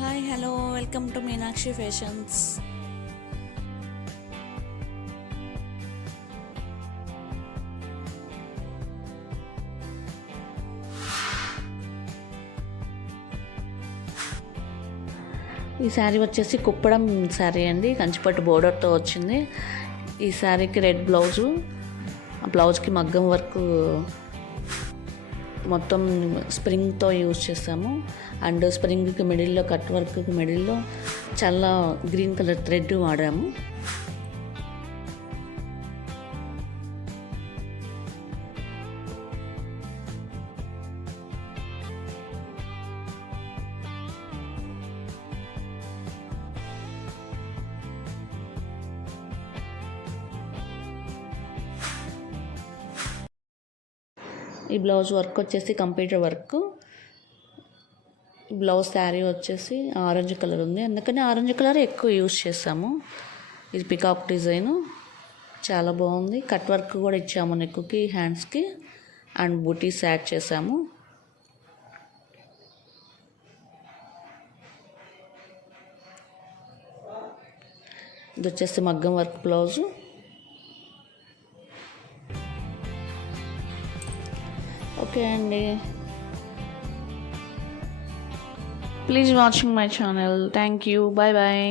Hi hello welcome to Meenakshi ఫ్యాషన్స్. ఈ శారీ వచ్చేసి కుప్పడం శారీ అండి, కంచిపట్టు బోర్డర్తో వచ్చింది. ఈ శారీకి రెడ్ బ్లౌజు, ఆ బ్లౌజ్కి మగ్గం వర్క్ మొత్తం స్ప్రింగ్తో యూజ్ చేస్తాము. అండ్ స్ప్రింగ్కి మిడిల్లో కట్ వర్క్కి మిడిల్లో చాలా గ్రీన్ కలర్ థ్రెడ్ వాడాము. ఈ బ్లౌజ్ వర్క్ వచ్చేసి కంప్యూటర్ వర్క్. బ్లౌజ్ శారీ వచ్చేసి ఆరెంజ్ కలర్ ఉంది, అందుకని ఆరెంజ్ కలర్ ఎక్కువ యూజ్ చేస్తాము. ఇది పికాక్ డిజైను చాలా బాగుంది. కట్ వర్క్ కూడా ఇచ్చాము నెక్కి, హ్యాండ్స్కి అండ్ బూటీస్ యాడ్ చేసాము. ఇది వచ్చేసి మగ్గం వర్క్ బ్లౌజు. ఓకే అండి, please watching my channel. Thank you, bye bye.